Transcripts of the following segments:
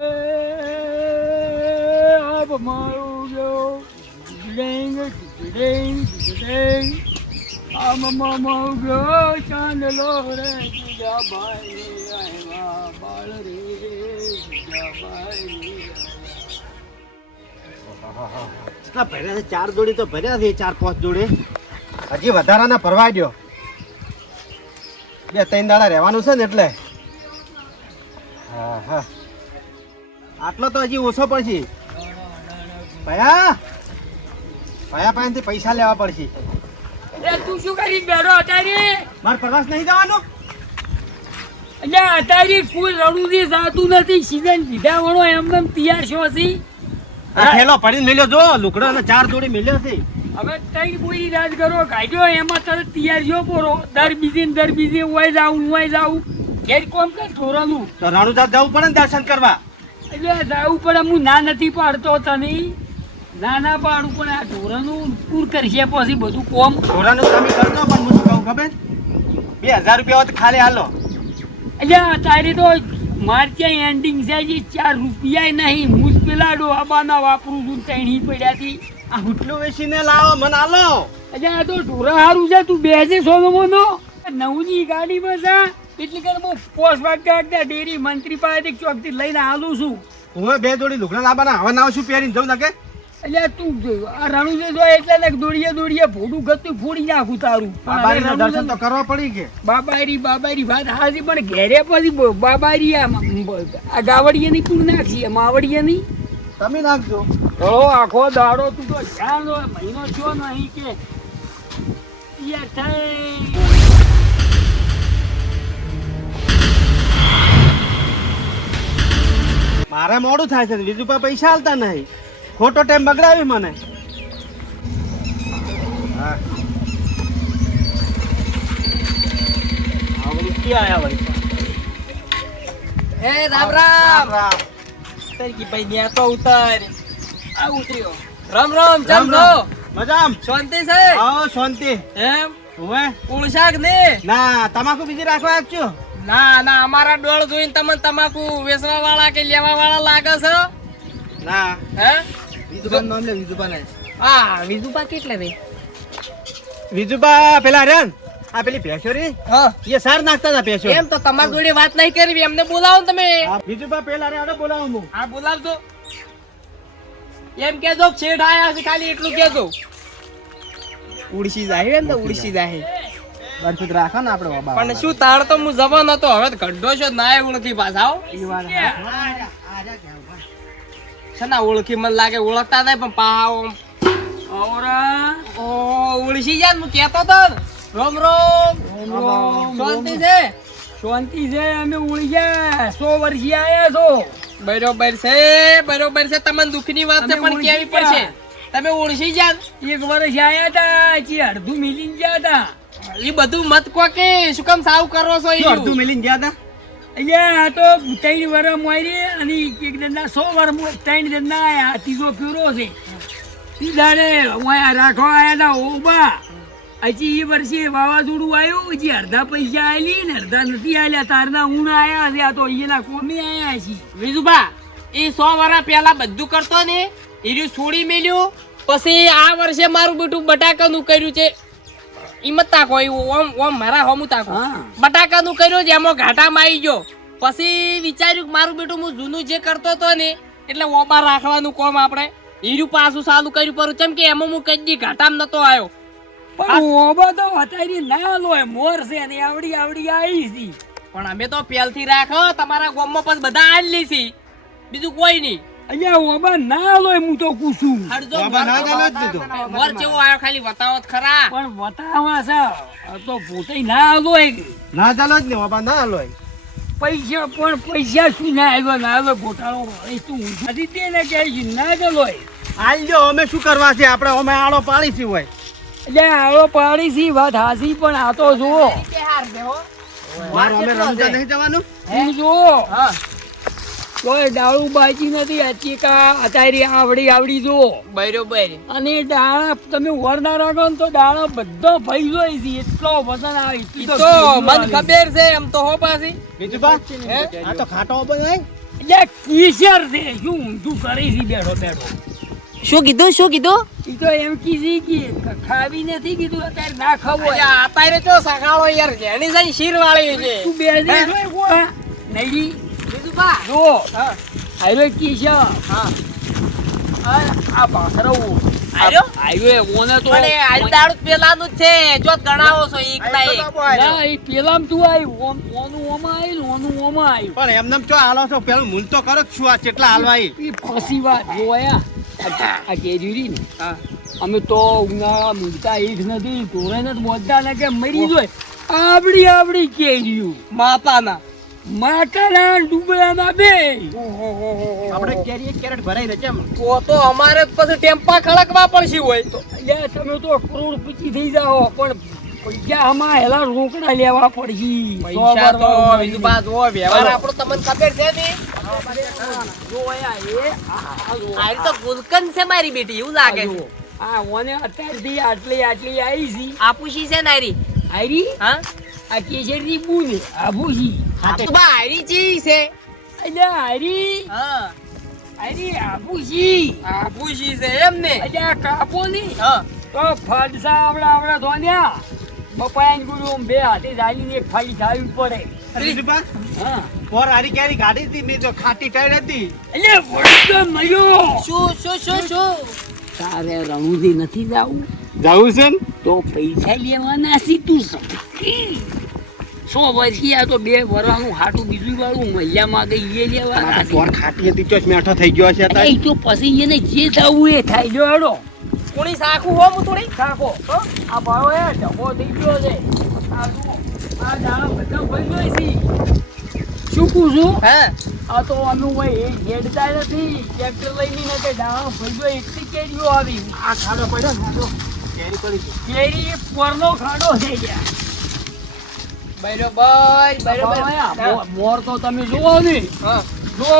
अब मारो देंगे हम मारो चांद लो रे जा भाई आएगा बाल रे जा भाई કેટલા ભર્યા છે? 4 જોડી તો ભર્યા છે, 4-5 જોડી હજી વધારાના ભરવા દો. 2-3 દાડા રહેવાનું છે ને એટલે. હા હા, આટલો તો હજી ઓછો પડશે. ભયા પાસેથી પૈસા લેવા પડશે. એ તું શું કરી બેઠો અત્યારે? મારે પ્રવાસ નહીં જવાનું. એટલે અત્યારે કોઈ રડુથી જાતું નથી. સીઝન લીધા વણો એમને તૈયાર છો છી. આ થેલો પડીને મેલ્યો જો, લુકડો અને 4 જોડી મેલ્યો છે. હવે તઈ કોઈ રાજ કરો કાઢ્યો એમાં તરત તૈયાર છો પોરો. દર બીજી હોય જાવું ઘેર કોમ કર ઢોરાનું. તો રાણુજા જવું પડે ને દર્શન કરવા. એટલે જાવું પડે. હું ના નથી પાડતો તને, ના પાડું, પણ આ ઢોરાનું પૂર કરશે પછી બધું કોમ. ઢોરાનું તમે કરજો, પણ હું શું કહું ખબર? 2000 રૂપિયા હોત ખાલી હાલો. એટલે અત્યારે તો મારે ત્યાં એન્ડિંગ છે, 4 રૂપિયા નહીં. હું જ પેલા ડોહાબાના વાપરું છું, તણી પડ્યાથી. આ હુટલું વેચીને લાવો મને હાલો. એટલે આ તો ઢોરા સારું છે. તું બેસે સોનોમોનો નવની ગાડીમાં જા એટલે કે હું પોસ્ટ વાગતા ડેરી મંત્રી પાસેથી ચોકથી લઈને આલું છું. હું 2 જોડી લુગડા લાવવાના હવે ના શું પહેરીને જવું નાખે. એટલે તું આ રણુજે જો એટલે દોડીએ ફોટું ગતું ફોડી નાખું તારું. બાબારીના દર્શન તો કરવા પડી કે. બાબારી વાત હાજી, પણ ઘેરે પછી બાબારી આ ગાવડીએ ની પૂર નાખી, માવડીએ ની તમે નાખજો. આખો દાડો તું તો ધ્યાન મહિનો છો નહીં કે મારે મોડું થાય છે, બીજું પર પૈસા હાલતા નહીં. ખોટો ટાઈમ બગડાવી મને. હા આવડું ક્યાં આયા વળી? એ રામ રામ રામ. ઉતર કી ભાઈ ન્યા તો ઉતર. આ ઉતર્યો. રામ રામ કેમ છો? મજામ. શાંતિ છે? આવો શાંતિ. એમ ઓવે ઉળશાક ને ના તમાકુ બીજી રાખવા આપજો. ના અમારા ડોળ જોઈને તમને તમાકુ વેચવા વાળા કે લેવા વાળા લાગે છે? ના હે વિજુબા નામ લે. વિજુબા નહીં. હા વિજુપા કેટલે રે? વિજુબા પેલા રેન આ પેલી ભેંસોરી હા એ સાર નાખતા હતા ભેંસો. એમ તો તમારી જોડે વાત નહીં કરવી, એમને બોલાવો ને તમે. વિજુબા પેલા રે આડો બોલાવું હું. હા બોલાવજો. એમ કેજો છેડ આયા છે, ખાલી એટલું કેજો. ઉડસી જાય ને તો ઉડસી જાય. બંધ રાખો ને આપણે બાબા. પણ શું તાળ તો હું જવાન હતો, હવે તો ગઢો છો ના ઓળખી પાછા. શના ઓળખી? મને લાગે ઓળખતા નહીં, પણ પાહા ઓ ઓળખી જાય ને. હું કેતો તો રોમ રોમ શાંતિ છે? શાંતિ છે. અમે ઉડી ગયા 100 વર્ષથી આયા છો. બરોબર છે. તમને દુઃખની વાત છે પણ કેવી પડશે. તમે ઓળખી જા. 1 વર્ષ આયા હતા, હજી અડધું મિલીને ગયા હતા. એ બધું મત કો કે શું કામ સાવ કરો છો? અડધું મેલીને ગયા હતા. અહીંયા આ તો 3 વર્ષ મોરી અને 1 દંડા 100 વર્ષ 3 દંડા આયા. ત્રીજો ફેરો છે. તીધારે રાખવા આયા હતા ઓબા. હજી એ વર્ષે વાવાઝોડું આવ્યું, હજી અડધા પૈસા આલી ને અડધા નથી આલ્યા. તારના ઊણ આયા છે. આ તો અહીંયાના કોમે આયા છે. વિજુબા એ 100 વર્ષ પહેલા બધું કરતો ને એ છોડી મેલ્યું. પછી આ વર્ષે મારું બેટું બટાકાનું કર્યું છે. ઈમત તાકો ઓમ મારા હોમું તાકો બટાકાનું કર્યું છે, એમાં ઘાટામાં આવી ગયો. પછી વિચાર્યું કે મારું બેટું હું જૂનું જે કરતો હતો ને એટલે ઓબા રાખવાનું કોમ આપણે હીરું પાછું ચાલુ કર્યું. પર કેમ કે એમાં હું કઈ ઘાટામાં નતો આવ્યો. પણ ઓબા તો અત્યારે ના લોય મોર છે ને આવડી આવી છે. પણ અમે તો પહેલથી રાખો તમારા ગામમાં પછી બધા આલી છે, બીજું કોઈ નહીં. અહીંયા ઓબા ના લોય. હું તો પૂછું મોર જેવો આવ્યો, ખાલી વતાવત ખરા. પણ વતાવા છે તો પોતે ના લોય. ના ચાલો જ ને બાબા ના હાલો. પૈસા શું ના આવ્યો? ના આવ્યો ગોટાળો. તું ઊંઘાથી દે ને કે ના ચાલોય. આલજો. અમે શું કરવા છે? આપણે અમે આળો પાડી છે હોય. એટલે આવો પાડી સી વાત હાસી, પણ આ તો જુઓ મારો અમે રમજા નહીં જવાનું. જુઓ કોઈ ડાળું બાજી નથી. અત્યારે આવડી જુઓ બરોબર. અને ડાળા તમે વર ના રાખો ને તો ડાળા બધો ફઈ જોઈ છે. એટલો વસન આવી તો મને ખબર છે એમ તો હો પાછી. બીજું બા આ તો ખાટો બંધ હોય. એટલે કિશોર છે શું ઊંધું કરી છે બેઠો બેઠો. શું કીધું ઈ તો એમ કીધી કે ખાવી નથી કીધું અત્યારે ના ખાવું હોય. અત્યારે તો સગાળો યાર જેની જઈ શીર વાળી છે તું બે જણ જોઈ કોણ? નહીં બીજું બા જો હા હાઈવે કિશોર હા આ પાખરો આર્યો? ઓને તો પણ એ આજ દાડુ પેલાનું જ છે જો ગણાવો છો એક ના એક ના એ પેલામ તું આવ્યું ઓનું ઓમાં આવ્યું ઓનું ઓમાં આવ્યું. પણ એમને ચો હાલો છો પેલું મૂલ તો કરો જ શું આ કેટલા હાલવા ઈ? એ ફસી વાત જોયા આ કેરી ને હા અમે તો ઉના મૂકતા એક નથી તોરે નથી બોલતા ને કે મરી જોય આપડી કેરીયું માતાના માતાના ડુબળાના બે આપણે કેરી એક કેરેટ ભરાઈ રહે કેમ? તો અમારે પછી ટેમ્પા ખળકવા પડશે હોય તો અલ્યા તમે તો કરોડપતિ થઈ જાઓ પણ પૈસા આમાં હેલા રોકડા લેવા પડશે. પૈસા તો બીજું બા જો વ્યવહાર આપણો તમને ખબર છે ને જોયા એ આ તો ગુલકંદ છે મારી બેટી એવું લાગે છે આ ઓને અત્યારથી આટલી આવી છે આપુશી છે નારી આરી હા આ કેસરી બુને આબુજી તો બા હારી ચી છે અલ્યા આરી હા આરી આબુજી આપુશી છે એમ ને અલ્યા કાપો ની હા તો ફાડસા આવડા ધોન્યા બપાયન ગુરુ બે હાથે ઝાલીને એક ફાડી ખાવી પડે. રીતુભા, હા પોર હારી કેરી ગાડી હતી મેં જો ખાટી ટાઈડ હતી. એટલે વળતો મયો શું તારે રણુજી નથી જાવું જાવું છે ને? તો પૈસા લેવાના સીધું સમજી 100 વર્ષી આ તો 2 વર્ષનું હાટું બીજું વાળું મહિલામાં ગઈ એ લેવાના છે. પોર ખાટી હતી તો જ મેઠો થઈ ગયો છે એ અત્યારે. તો પછી એને જે થવું એ થાય જો હેડો કોણી સાખું હો હું થોડી કાકો આ ભાડો એ ઢગો થઈ ગયો છે આ જુઓ આ દાણા બધા ભરી ગઈ છે શું પૂછું હા આ તો અમે ભાઈ એક હેડતા નથી ટ્રેક્ટર લઈને નથી દાણા ભરી ગયો એટલી કેરીઓ આવી આ ખાડો પડ્યો ને જો કેરી પડી ગઈ. કેરી પરનો ખાડો થઈ ગયા બરોબર મોર તો તમે જુઓ ને હા જો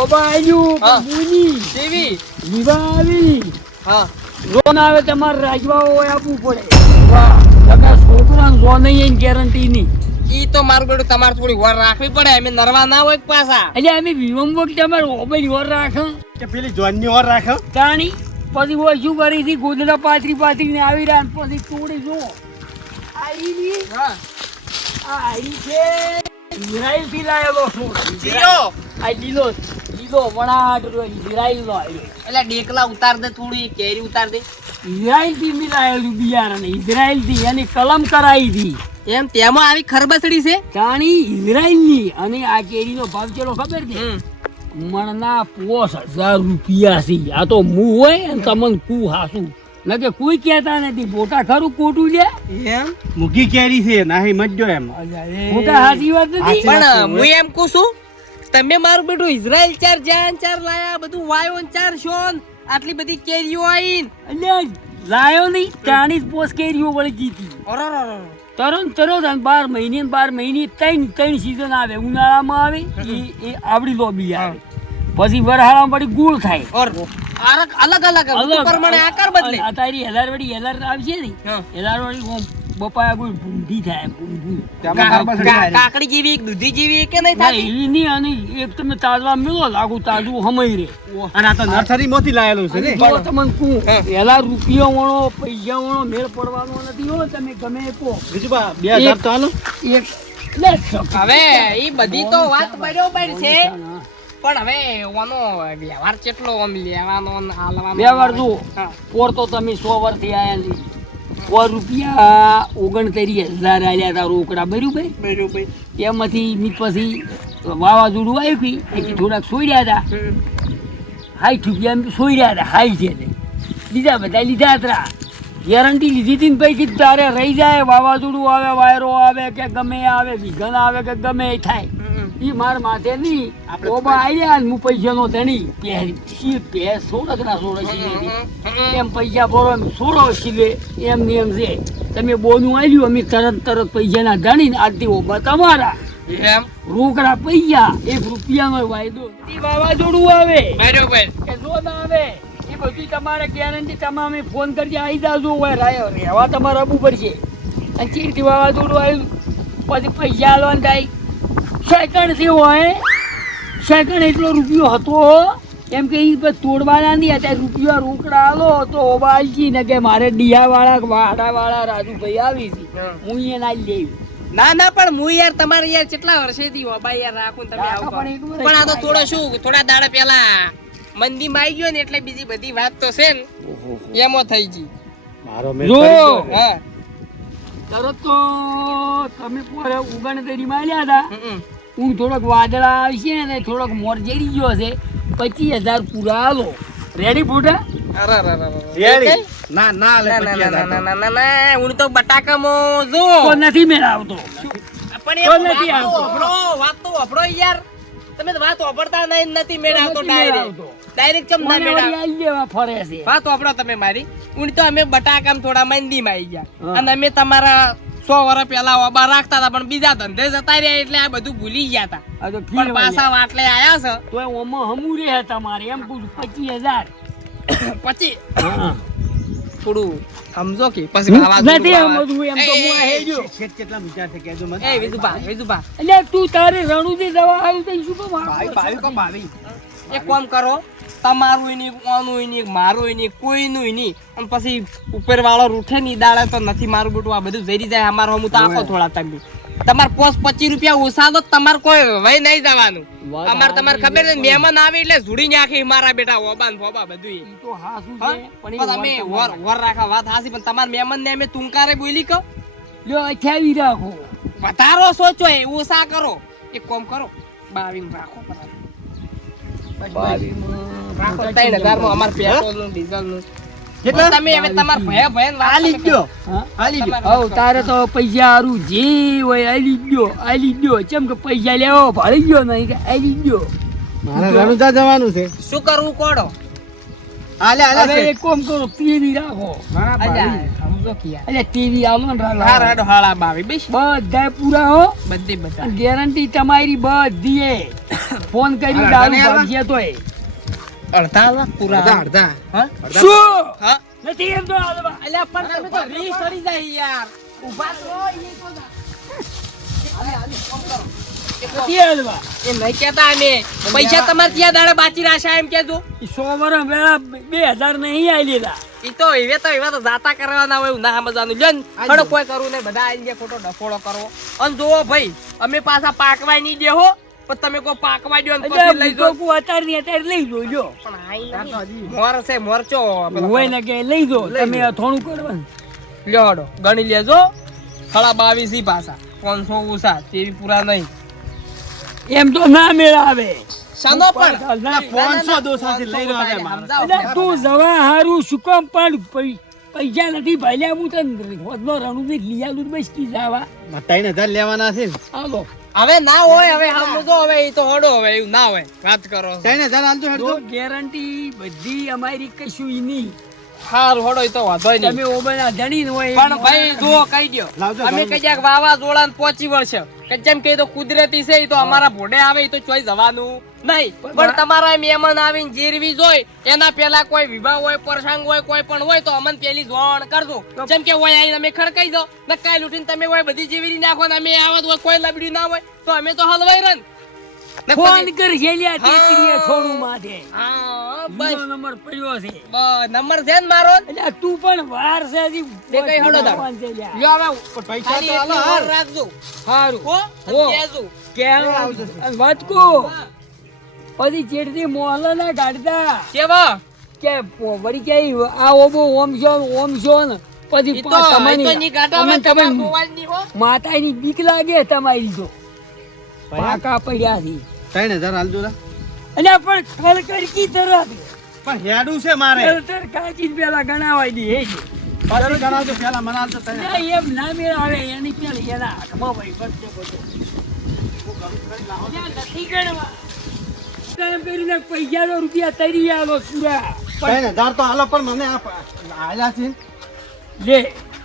ઓબા આવ્યું હા. બુની ટીવી લીવા આવી હા લોન આવે તમારે રાજવાઓ આપવું પડે વાહ બધા છોકરાને જો નહીં ગેરંટી ની ઈ તો મારું બેટું તમારે થોડી વાર રાખવી પડે અમે નરવા ના હોય પાછા એટલે અમે વિવમ વખતે અમારે ઓબઈ વર રાખે કે પેલી જોનની ઓર રાખો. તાણી પછી હોય શું કરી હતી ગોદડા પાથરી ને આવી રહ્યા ને પછી તોડી જુઓ આઈની હા આ આઈ છે ઇઝરાયલ થી લાયેલો છું જીરો આ લીલો વણાટ ઇઝરાયલ નો આવ્યો એટલે ડેકલા ઉતાર દે થોડી કેરી ઉતાર દે ઇઝરાયલ થી મિલાયેલું બિયારણ ઇઝરાયલ થી એની કલમ કરાવી હતી એમ તેમાં આવી ખરબસડી છે તાણી ઇઝરાયલ ની અને આ કેરીનો ભાવ ચલો ખબર છે મણના 50,000 રૂપિયા છે આ તો મું હોય ને તમને કુ હાસું ન કે કોઈ કહેતા નથી મોટા ખરું ખોટું છે એમ મૂકી કેરી છે નાહી મજજો એમ. મોટા હાસી વાત નથી પણ હું એમ કહું છું તમે મારું બેટું ઇઝરાયલ 4 જાન 4 લાયા બધું વાયો 4 શોન આટલી બધી કેરીઓ આઈન એટલે લાયો નહીં તાણી જ પોસ કેરીઓ વળી જીતી તરત અને 12 મહિને ત્રણ સીઝન આવે ઉનાળામાં આવે એ આવડી લોબી આવે પછી વરહાળામાં પડી ગુળ થાય ઓર અલગ અલગ ઋતુ પ્રમાણે આકાર બદલે આ તારી હેલાર આવશે ને હા. હેલાર વાળી બપાયા કોઈ ભૂંડી થાય ભૂંડી તેમાં ખરબસડી આવી. કાકડી જેવી એક દૂધી જેવી કે નહીં ના થતી એવી નહીં અને એક તમે તાજવા મેળો લાગુ તાજું હમાઈ રે અને આ તો નર્સરી માંથી લાયેલું છે ને. જો તમને કહું હેલા રૂપિયા વણો પૈસા વણો મેળ પડવાનો નથી હો તમે ગમે એ કહો રીતુભા, 2000 તો હાલો. એક એટલે હવે ઈ બધી તો વાત બરોબર છે પણ હવે ઓનો વ્યવહાર કેટલો આમ લેવાનો ને હાલવાનો વ્યવહાર જુઓ હા. પોર તો તમે 100 વર્ષથી આયા નથી 100 રૂપિયા 29,000 આલ્યા હતા રોકડા બરોબર બરોબર એમાંથી મી પછી વાવાઝોડું આવ્યું એથી થોડાક સોડ્યા હતા 60 રૂપિયા સોડ્યા હતા હાઈ છે તે. બીજા બધા લીધા હતા ગેરંટી લીધી હતી ને પૈકી તારે રહી જાય વાવાઝોડું આવે વાયરો આવે કે ગમે એ આવે વિઘન આવે કે ગમે એ થાય એ માર માથે નહીં ઓબા આવ્યા ને હું પૈસાનો ધણી પે સોળક ના સોળક એમ પૈસા ભરો એમ સોળો સિલે એમ ને એમ છે તમે બોનું આવ્યું અમે તરત પૈસાના ધણી ને આજથી ઓબા તમારા એમ રોકડા પૈસા 1 રૂપિયાનો વાયદો એ વાવાઝોડું આવે બરોબર કે જો ના આવે એ બધી તમારે ગેરંટી તમામે ફોન કરજે આવી જાજો હોય રહેવા તમારે આવવું પડશે અને ચીરથી વાવાઝોડું આવ્યું પછી પૈસા આલવાનું થાય સેકન્ડ થી હોય સેકન્ડ એટલો રૂપિયો હતો એમ કે ઈ પછી તોડવાના નહીં અત્યારે રૂપિયા રોકડા આલો તો ઓબાલજી ને કે મારે ડિયાવાળા વાડાવાળા રાજુભાઈ આવી હતી હું અહીંયા ના લેવી ના ના પણ હું યાર તમારે યાર કેટલા વર્ષેથી હોબા યાર રાખું ને તમે આવું કરો. પણ એક વર્ષ પણ આ તો થોડો શું થોડા દાડા પહેલા મંદી માં આવી ગયો ને એટલે બીજી બધી વાત તો છે ને એમાં થઈ ગઈ. મારો મેચ જો. પડી ગયો ને. હા તરત તો તમે પોરે ઉગણતરી માં આવ્યા હતા હમ. હું થોડોક વાદળા આવશે ને થોડોક મોર જેરી ગયો છે 25,000 પૂરા આલો રેડી ફોટા અરે અરે અરે અરે. રેડી? ના ના લે ના ના ના 25,000 ના ના ના હું તો બટાકામાં જો તો નથી મેળવતો પણ તો એ નથી વાત તો આવતો. વાપરો, વાત તો વાપરો યાર. તમે તો વાત વાપરતા નહીં, નથી મેળ આવતો નથી ડાયરેક્ટ. મેળવતો. ડાયરેક્ટ ચમ ના મને મેળ વળી આવે? આઈ લેવા ફરે છે વાત વાપરો તમે મારી. ઊંડ તો અમે બટાકામાં થોડા મંદીમાં આવી ગયા. હા. અને અમે તમારા 100 વર્ષ પહેલા ઓબા રાખતા હતા પણ બીજા ધંધે જતા રહ્યા એટલે આ બધું ભૂલી ગયા હતા. આ તો પણ પાછા વાટલે આયા છે તો ઓમાં હમુરે હે તમારે એમ પૂછું 25,000 પછી હા. થોડું સમજો કે પછી આવા જોડું નથી આવા. સમજવું એમ તો એ, હું આ હેડ્યો. શેઠ કેટલા વિચાર છે કહેજો મને. એ વિજુભા વિજુભા એટલે તું તારે રણુજી દવા આવી તઈ શું કામ બાવી, બાવી કો બાવી. એક કામ કરો, તમારું નહીં, ઓનું નહીં, મારું નહીં, કોઈનું નહીં. અને પછી ઉપર વાળો રૂઠે ની દાડે તો નથી મારું બેટું આ બધું ઝેરી જાય અમારો હું તો આપો થોડા તમે. તમારે 25 રૂપિયા ઓછા તો તમારે કોઈ વહી નહીં જવાનું. વાત અમારે તમારે ખબર છે મહેમાન આવે એટલે ઝૂડી નાખી મારા બેટા ઓબા ને ફોબા બધું. ઈ તો હાસું હા? છે પણ પણ અમે વર વર રાખા વાત હાસી પણ તમારા મહેમાન ને અમે તુંકારે બોલી કહો લ્યો 28 રાખો વધારો સોચો એ ઓછા કરો. એક કામ કરો 22 રાખો રાખો 3,000 માં અમાર પેટ્રોલ નું ડીઝલ નું કેટલા? તમે હવે તમાર ભયા ભયા ને વાત આલી તમે ગયો. હા આલી ગયો. હવ તારે તો પૈસા હારું જે હોય આલી ગયો ચમ કે પૈસા લેવો ભાળી ગયો નહીં કે આલી ગયો મારે રણુજા જવાનું છે. શું કરવું કોડો આલે આલે હવે શેઠ. એક કામ કરો ટીવી રાખો અલ્યા સમજો કે યાર એટલે ટીવી આલો ને હા રાલા રાડો હાળા 22 બેસ બધા પૂરા હો બધી બધા ગેરંટી તમારી બધી એ ફોન કરી અરે દારૂ અડધા ભાગશે તોય અડધા લાખ પૂરા અડધા અડધા. હા શું હા નથી એમ તો હાલવા. અલ્યા પણ તમે તો રી સડી જાય યાર ઊભા તો ઈ તો ના. નથી હાલવા. એ નહીં કહેતા અમે પૈસા તમારે ત્યાં દાડે બાચી રાખ્યા એમ કહેજો. ઈ 100 વર્ષ પહેલા 2,000 નહીં આલી લીધા ઈ તો એવા તો જાતા કરવાના હોય એવું ના સમજવાનું લ્યો ને. ખડો કોઈ કરવું નહીં બધા આઈ ગયા ખોટો ડફોડો કરવો. અને જોવો ભાઈ અમે પાછા પાકવાય નહીં દેહો પણ તમે કોઈ પાકવા દો ને પછી લઈ એટલે જાઓ. અત્યારે લઈ જોજો પણ આઈ નહીં. મોર છે મોરચો હોય ને કે લઈ જો તમે થોડું કરવાનું લ્યો હડો ગણી લેજો 22 પાછા 500 ઓછા તેવી પૂરા નહીં. એમ તો ના મેળાવે શાનો પણ ના, 500 દોસાથી લઈ રહ્યો છે મારે. એટલે તું જવા હારું શું કામ પણ પૈસા નથી ભાલ્યા હું તને હોદનો રણુજી લઈ આલું બસ કી જવા 3,000 લેવાના છે. હાલો હવે ના હોય હવે સમજો હવે ઈ તો હડો હવે એવું ના હોય વાત કરો 3,000 આલજો હેડ તો તો. ગેરંટી બધી અમારી કશું ઈ નહીં હાર હડો ઈ તો વાંધો નહીં. તમે ઓબના જણી હોય પણ ભાઈ જો કહી દો લાવજો, અમે લાવજો. કઈ જ્યાં વાવાઝોડા ને પહોંચી વળશે કે જેમ કે ઈ તો કુદરતી છે ઈ તો અમારા ભોડે આવે ઈ તો ચોઈ જવાનું નહીં. પણ તમારા મહેમાન આવીને જીરવી જોઈ એના પેલા કોઈ વિવાહ હોય પ્રસંગ હોય કોઈ પણ હોય તો અમને પેલી જોણ કરજો. જેમ કે હોય આઈને અમે ખડકાઈ જાઓ ને કાઈ લૂટીને તમે હોય બધી જીવી નાખો ને અમે આવત હોય કોઈ લબડી ના હોય તો અમે તો હલવાઈ રન ને ફોન પછી- કર છેલ્યા હા. તેત્રીએ થોડું માથે હા બસ બીજો નંબર પડ્યો છે નંબર છે ને મારો એટલે તું પણ વાર છે હજી તે કઈ હળો દાવ. ફોન છે લ્યા. લ્યો હવે પણ પૈસા ખાલી તો એટલી આલો વાર હાર. રાખજો હારું હો હો. કહેજો. કે વાતકો પછી ચેડથી મોહલ્લા ના કાઢતા કેવા કે વળી કે આ ઓબો ઓમ છો ને પછી ઈ તો ની ગાડા હવે તમાર તમને મોબાઈલ ની હો માતાની બીક લાગે તમારી તો ભયા, પાકા પડ્યા છે 3,000 આલજો રા. એટલે પણ ખલ કરકી તરત પણ હેડું છે મારે. તર કાચી જ પેલા ગણાવાય દી હે છે. પાછી ગણાવજો પહેલા મને આલજો 3,000. ના, એમ ના મેળ આવે એની પેલી એના હાથમાં ભાઈ બધો બધો ત્યાં નથી ગણવા એમ કરીને પૈસા નો રૂપિયા તરી આલો પૂરા 3,000 તો આલો પણ મને આલ્યા છે. લે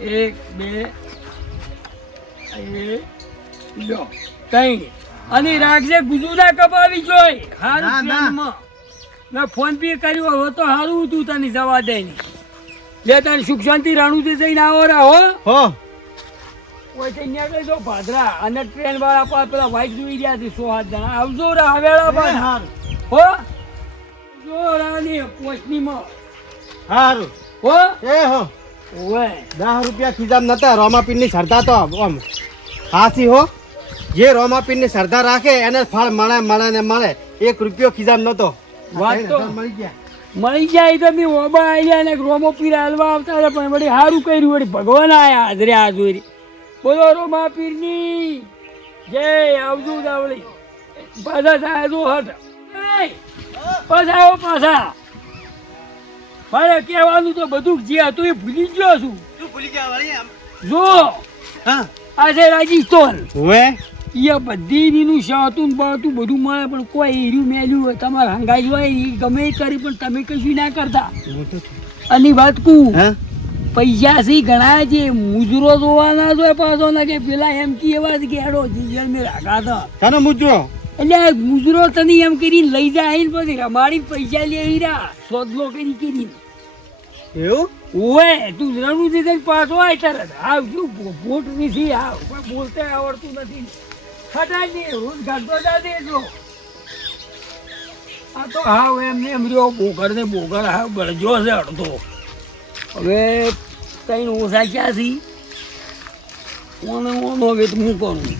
1 2 લો 3 અને રાખજે ગુજુરા કપાવી જોઈ ના, હારું ના. પ્લાનમાં મેં ફોન પે કર્યો હવે તો હારું તું તને જવા દે નહીં લે તને સુખ શાંતિ રાણુજી જઈને આવો રા હો હો ઓયથી નીકળી જો ભાદરા અને ટ્રેન વાળા પાસે પેલા વ્હાઈટ જોઈ રહ્યા છે 100 જણા આવજો રે હવેળા પાસે હારું હો જો રાની પોચનીમાં હારું હો એ હો ઓવે 10 રૂપિયા ખિજામ નતા રોમાપીરની શ્રદ્ધા તો આમ હાસી હો જે રોમાપીરની શ્રદ્ધા રાખે એને ફળ મળે મળે ને મળે 1 રૂપિયો ખિજામ નતો વાત તો મળી ગયા મળી જાય તો બી ઓબા આયા ને રોમો પીર હાલવા આવતા હતા પણ વળી સારું કર્યું વળી ભગવાન આયા હાજરે આ જોઈ બોલો રોમા પીરની જય આવજો દાવળી પાછા થાય તો હટ પાછા આવો પાછા મારે કહેવાનું તો બધું જે હતું એ ભૂલી જ ગયો છું તું ભૂલી ગયા વાળી આમ જો હા આજે રાજસ્થાન હવે એ બધી એનું શાતું ને બાતું બધું મળે પણ કોઈ હીરું મેલ્યું હોય તમારે હંગાઈ હોય એ ગમે એ કરી પણ તમે કશું ના કરતા અને વાત કહું હા પૈસા સી ઘણા છે મુજરો જોવાના જોઈએ પાછો ના કે પેલા એમ કે એવા જ કે હેડો જીજર મેં રાખા હતા કાનો મુજરો એટલે આ મુજરો તને એમ કરીને લઈ જાય ને પછી રમાડીને પૈસા લઈ રહ્યા સોદલો કરીને એવું ઓય તું રણું દીધે પાછો આય તરત હાવ શું ભોટ નથી હાવ કોઈ બોલતા આવડતું નથી ખટાઈ દે રોજ ઘાટો જા દેજો આ તો હાવ એમને એમ રહ્યો બોકર ને બોકર હાવ બળજો છે અડધો હવે કઈ ઓછા ક્યાં છી ઓને ઓનો હવે તો હું કરું